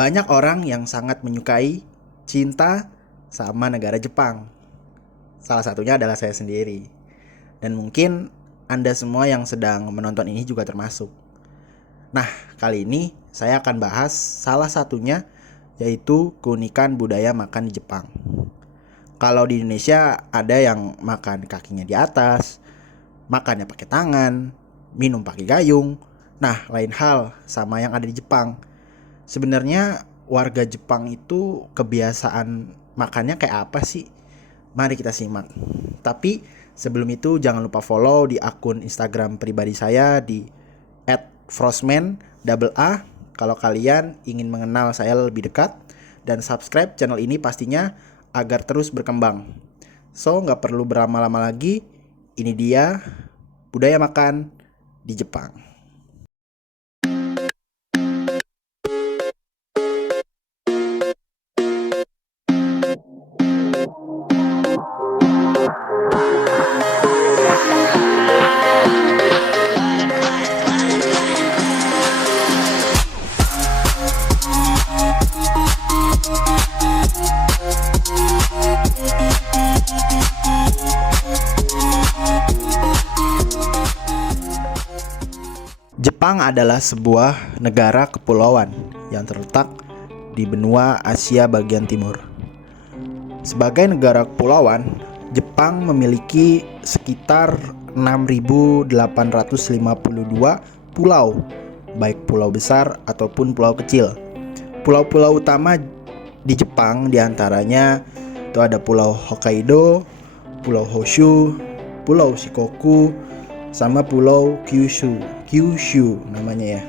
Banyak orang yang sangat menyukai, cinta sama negara Jepang. Salah satunya adalah saya sendiri. Dan mungkin Anda semua yang sedang menonton ini juga termasuk. Nah, kali ini saya akan bahas salah satunya, yaitu keunikan budaya makan di Jepang. Kalau di Indonesia ada yang makan kakinya di atas, makannya pakai tangan, minum pakai gayung. Nah, lain hal sama yang ada di Jepang. Sebenarnya warga Jepang itu kebiasaan makannya kayak apa sih? Mari kita simak. Tapi sebelum itu jangan lupa follow di akun Instagram pribadi saya di @frostman_a kalau kalian ingin mengenal saya lebih dekat, dan subscribe channel ini pastinya agar terus berkembang. So, nggak perlu berlama-lama lagi. Ini dia budaya makan di Jepang. Jepang adalah sebuah negara kepulauan yang terletak di benua Asia bagian timur. Sebagai negara kepulauan, Jepang memiliki sekitar 6.852 pulau, baik pulau besar ataupun pulau kecil. Pulau-pulau utama di Jepang diantaranya itu ada Pulau Hokkaido, Pulau Honshu, Pulau Shikoku, sama Pulau Kyushu. Kyushu namanya ya.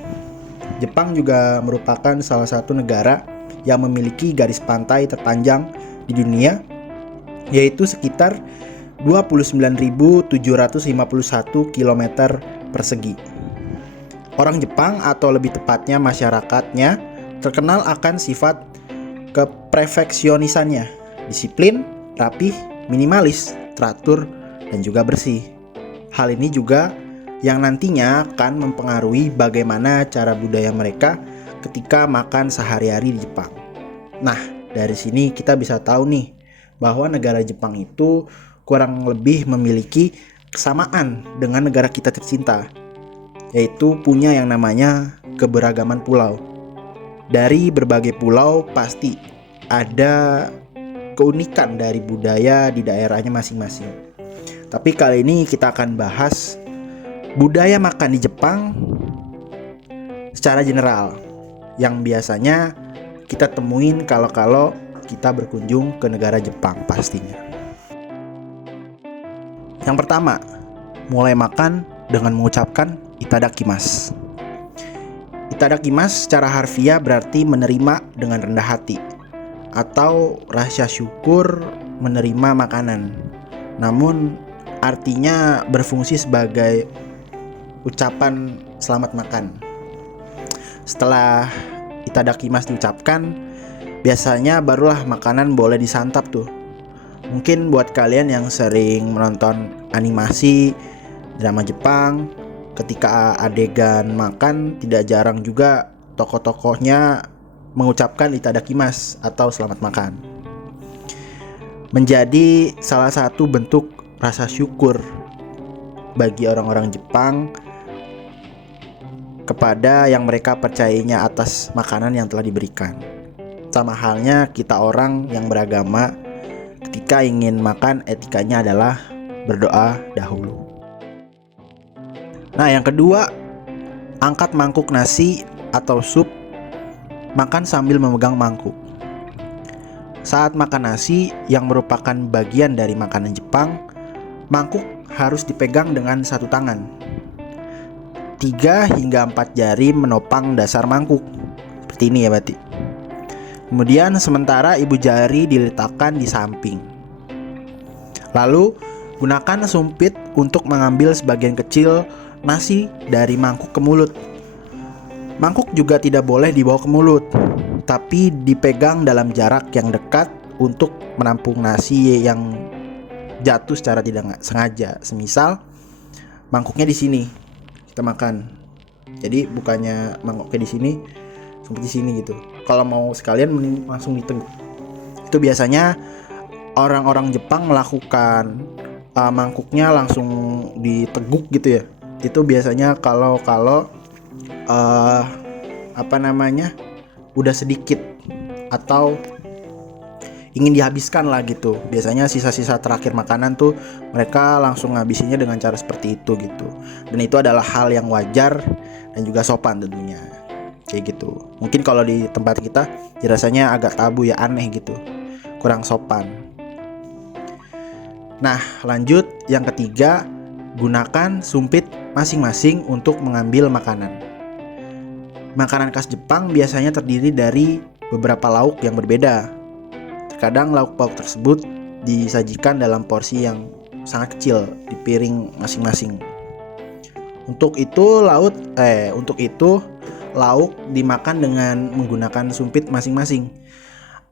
Jepang juga merupakan salah satu negara yang memiliki garis pantai terpanjang di dunia, yaitu sekitar 29.751 km persegi. Orang Jepang, atau lebih tepatnya masyarakatnya, terkenal akan sifat keperfeksionisannya, disiplin, rapih, minimalis, teratur, dan juga bersih. Hal ini juga yang nantinya akan mempengaruhi bagaimana cara budaya mereka ketika makan sehari-hari di Jepang. Nah, dari sini kita bisa tahu nih bahwa negara Jepang itu kurang lebih memiliki kesamaan dengan negara kita tercinta, yaitu punya yang namanya keberagaman pulau. Dari berbagai pulau pasti ada keunikan dari budaya di daerahnya masing-masing. Tapi kali ini kita akan bahas budaya makan di Jepang secara general, yang biasanya kita temuin kalau kita berkunjung ke negara Jepang pastinya. Yang pertama, mulai makan dengan mengucapkan itadakimasu. Itadakimasu secara harfiah berarti menerima dengan rendah hati atau rasa syukur menerima makanan. Namun artinya berfungsi sebagai ucapan selamat makan. Setelah itadakimasu diucapkan, biasanya barulah makanan boleh disantap tuh. Mungkin buat kalian yang sering menonton animasi drama Jepang, ketika adegan makan tidak jarang juga tokoh-tokohnya mengucapkan itadakimasu atau selamat makan. Menjadi salah satu bentuk rasa syukur bagi orang-orang Jepang kepada yang mereka percayainya atas makanan yang telah diberikan. Sama halnya kita orang yang beragama, ketika ingin makan etikanya adalah berdoa dahulu. Nah, yang kedua, angkat mangkuk nasi atau sup, makan sambil memegang mangkuk. Saat makan nasi yang merupakan bagian dari makanan Jepang, mangkuk harus dipegang dengan satu tangan. 3 hingga 4 jari menopang dasar mangkuk. Seperti ini ya berarti. Kemudian sementara ibu jari diletakkan di samping. Lalu gunakan sumpit untuk mengambil sebagian kecil nasi dari mangkuk ke mulut. Mangkuk juga tidak boleh dibawa ke mulut, tapi dipegang dalam jarak yang dekat untuk menampung nasi yang jatuh secara tidak sengaja. Semisal mangkuknya di sini, kita makan. Jadi bukannya mangkoknya di sini, sumpit di sini gitu. kalau mau sekalian mending langsung diteguk. Itu biasanya orang-orang Jepang melakukan mangkuknya langsung diteguk gitu ya. Itu biasanya kalau udah sedikit atau ingin dihabiskan lah gitu. Biasanya sisa-sisa terakhir makanan tuh mereka langsung ngabisinnya dengan cara seperti itu gitu. Dan itu adalah hal yang wajar dan juga sopan tentunya. Kayak gitu. Mungkin kalau di tempat kita dirasanya agak tabu ya, aneh gitu. Kurang sopan. Nah, lanjut yang ketiga, gunakan sumpit masing-masing untuk mengambil makanan. Makanan khas Jepang biasanya terdiri dari beberapa lauk yang berbeda. Terkadang lauk pauk tersebut disajikan dalam porsi yang sangat kecil di piring masing-masing. Untuk itu lauk dimakan dengan menggunakan sumpit masing-masing.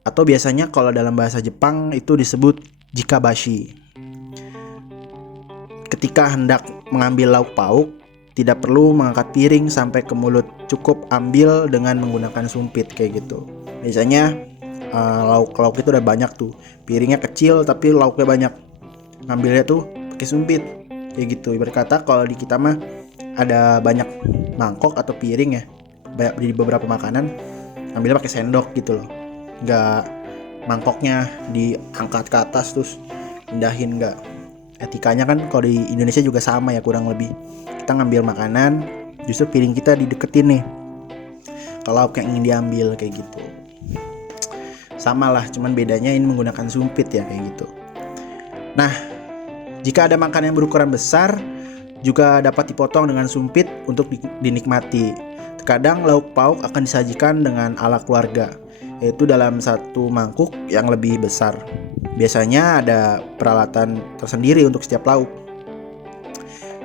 Atau biasanya kalau dalam bahasa Jepang itu disebut jikabashi. Ketika hendak mengambil lauk pauk, tidak perlu mengangkat piring sampai ke mulut, cukup ambil dengan menggunakan sumpit kayak gitu. Biasanya lauk itu udah banyak tuh, piringnya kecil tapi lauknya banyak, ngambilnya tuh pakai sumpit kayak gitu. Ibarat kata kalau di kita mah ada banyak mangkok atau piring ya, di beberapa makanan ngambilnya pakai sendok gitu loh, nggak mangkoknya diangkat ke atas terus pindahin, nggak. Etikanya kan kalau di Indonesia juga sama ya kurang lebih, kita ngambil makanan justru piring kita dideketin nih kalau lauk yang ingin diambil kayak gitu. Sama lah, cuman bedanya ini menggunakan sumpit ya kayak gitu. Nah, jika ada makanan yang berukuran besar juga dapat dipotong dengan sumpit untuk dinikmati. Terkadang lauk pauk akan disajikan dengan ala keluarga, yaitu dalam satu mangkuk yang lebih besar. Biasanya ada peralatan tersendiri untuk setiap lauk.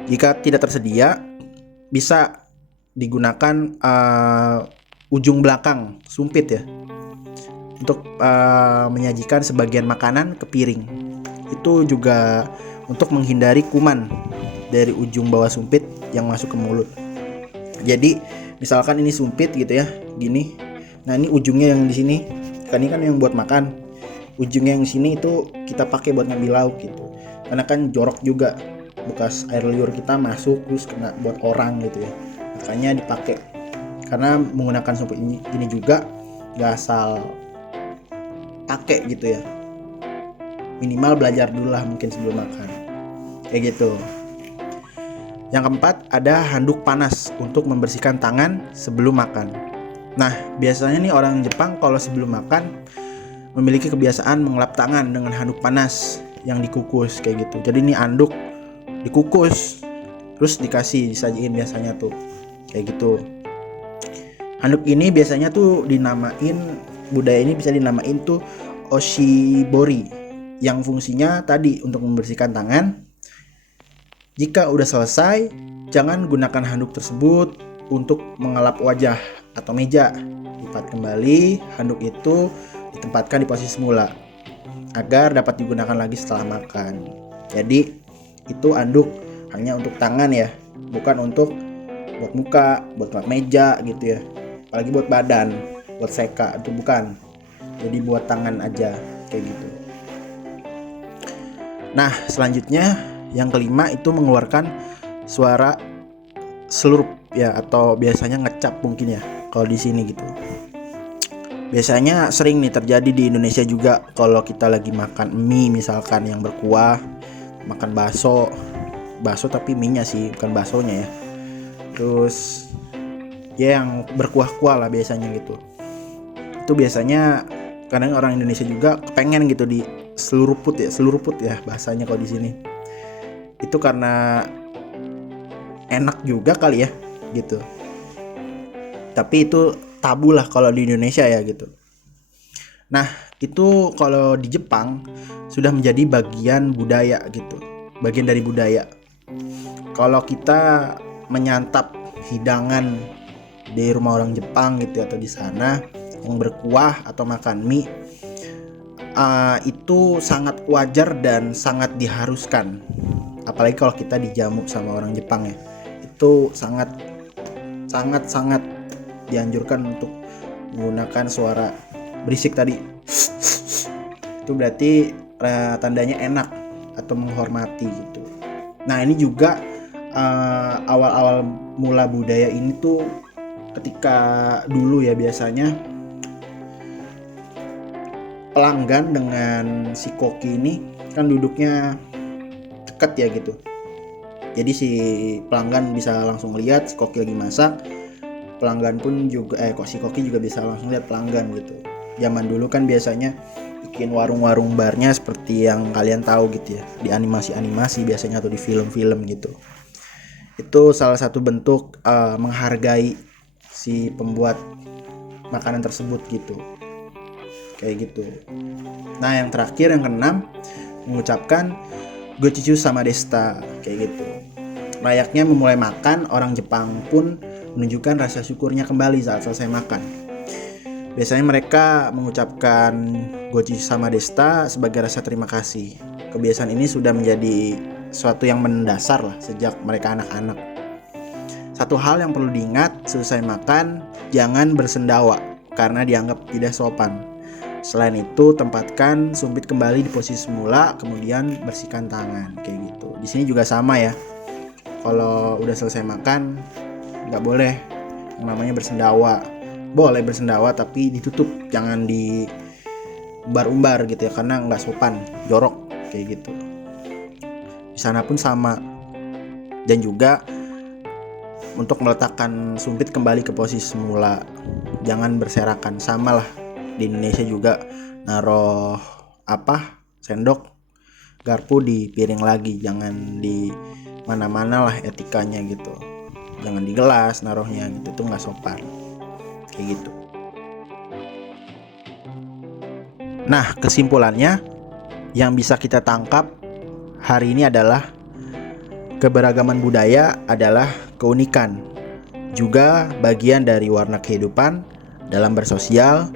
Jika tidak tersedia, bisa digunakan ujung belakang sumpit ya, untuk menyajikan sebagian makanan ke piring. Itu juga untuk menghindari kuman dari ujung bawah sumpit yang masuk ke mulut. Jadi misalkan ini sumpit gitu ya, gini. Nah ini ujungnya yang di sini, ini kan yang buat makan. Ujungnya yang sini itu kita pakai buat ngambil lauk gitu. Karena kan jorok juga, bekas air liur kita masuk terus kena buat orang gitu ya. Makanya dipakai. Karena menggunakan sumpit ini juga gak asal pakai gitu ya, minimal belajar dulu lah mungkin sebelum makan kayak gitu. Yang keempat, ada handuk panas untuk membersihkan tangan sebelum makan. Nah biasanya nih orang Jepang kalau sebelum makan memiliki kebiasaan mengelap tangan dengan handuk panas yang dikukus kayak gitu. Jadi ini handuk dikukus terus disajiin biasanya tuh kayak gitu. Handuk ini biasanya tuh budaya ini bisa dinamain tuh oshibori, yang fungsinya tadi untuk membersihkan tangan. Jika udah selesai, jangan gunakan handuk tersebut untuk mengelap wajah atau meja. Lipat kembali handuk itu, ditempatkan di posisi semula agar dapat digunakan lagi setelah makan. Jadi itu handuk hanya untuk tangan ya, bukan untuk buat muka, buat ngelap meja gitu ya, apalagi buat badan, buat seka, itu bukan. Jadi buat tangan aja kayak gitu. Nah selanjutnya yang kelima itu mengeluarkan suara slurp ya, atau biasanya ngecap mungkin ya kalau di sini gitu. Biasanya sering nih terjadi di Indonesia juga kalau kita lagi makan mie misalkan yang berkuah, makan bakso tapi mie-nya sih bukan baksonya ya. Terus ya yang berkuah-kuah lah biasanya gitu. Itu biasanya kadang orang Indonesia juga kepengen gitu di seluruput ya bahasanya kalau di sini. Itu karena enak juga kali ya gitu. Tapi itu tabu lah kalau di Indonesia ya gitu. Nah itu kalau di Jepang sudah menjadi bagian budaya gitu, bagian dari budaya. Kalau kita menyantap hidangan di rumah orang Jepang gitu atau di sana yang berkuah atau makan mie, itu sangat wajar dan sangat diharuskan. Apalagi kalau kita dijamu sama orang Jepang ya, itu sangat dianjurkan untuk menggunakan suara berisik tadi, itu berarti tandanya enak atau menghormati gitu. Nah ini juga awal-awal mula budaya ini tuh ketika dulu ya biasanya pelanggan dengan si koki ini kan duduknya dekat ya gitu. Jadi si pelanggan bisa langsung lihat si koki lagi masak, pelanggan pun juga si koki juga bisa langsung lihat pelanggan gitu. Zaman dulu kan biasanya bikin warung-warung barnya seperti yang kalian tahu gitu ya, di animasi-animasi biasanya atau di film-film gitu. Itu salah satu bentuk menghargai si pembuat makanan tersebut gitu, kayak gitu. Nah yang terakhir, yang keenam, mengucapkan gochichu sama desta, kayak gitu. Layaknya memulai makan, orang Jepang pun menunjukkan rasa syukurnya kembali saat selesai makan. Biasanya mereka mengucapkan gochichu sama desta sebagai rasa terima kasih. Kebiasaan ini sudah menjadi suatu yang mendasar lah sejak mereka anak-anak. Satu hal yang perlu diingat, selesai makan jangan bersendawa karena dianggap tidak sopan. Selain itu, tempatkan sumpit kembali di posisi semula, kemudian bersihkan tangan, kayak gitu. Di sini juga sama ya. Kalau udah selesai makan, nggak boleh yang namanya bersendawa. Boleh bersendawa tapi ditutup, jangan diumbar-umbar gitu ya, karena nggak sopan, jorok, kayak gitu. Di sana pun sama. Dan juga untuk meletakkan sumpit kembali ke posisi semula, jangan berserakan. Sama lah di Indonesia juga, naruh sendok garpu di piring lagi, jangan di mana-mana lah etikanya gitu. Jangan di gelas naruhnya gitu, itu nggak sopan, kayak gitu. Nah kesimpulannya yang bisa kita tangkap hari ini adalah keberagaman budaya adalah keunikan, juga bagian dari warna kehidupan dalam bersosial,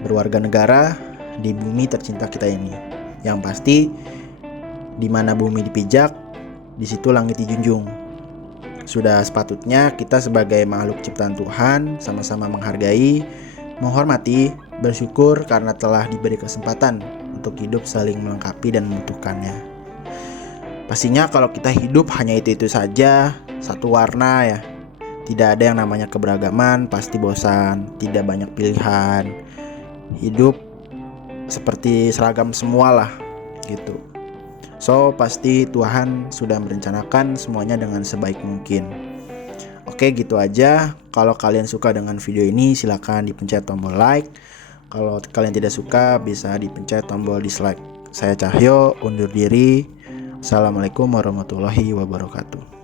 berwarga negara di bumi tercinta kita ini. Yang pasti, di mana bumi dipijak, di situ langit dijunjung. Sudah sepatutnya kita sebagai makhluk ciptaan Tuhan sama-sama menghargai, menghormati, bersyukur karena telah diberi kesempatan untuk hidup saling melengkapi dan membutuhkannya. Pastinya kalau kita hidup hanya itu-itu saja, satu warna ya, tidak ada yang namanya keberagaman, pasti bosan, tidak banyak pilihan. Hidup seperti seragam semualah gitu. So pasti Tuhan sudah merencanakan semuanya dengan sebaik mungkin. Oke gitu aja. Kalau kalian suka dengan video ini silakan dipencet tombol like. Kalau kalian tidak suka bisa dipencet tombol dislike. Saya Cahyo undur diri. Assalamualaikum warahmatullahi wabarakatuh.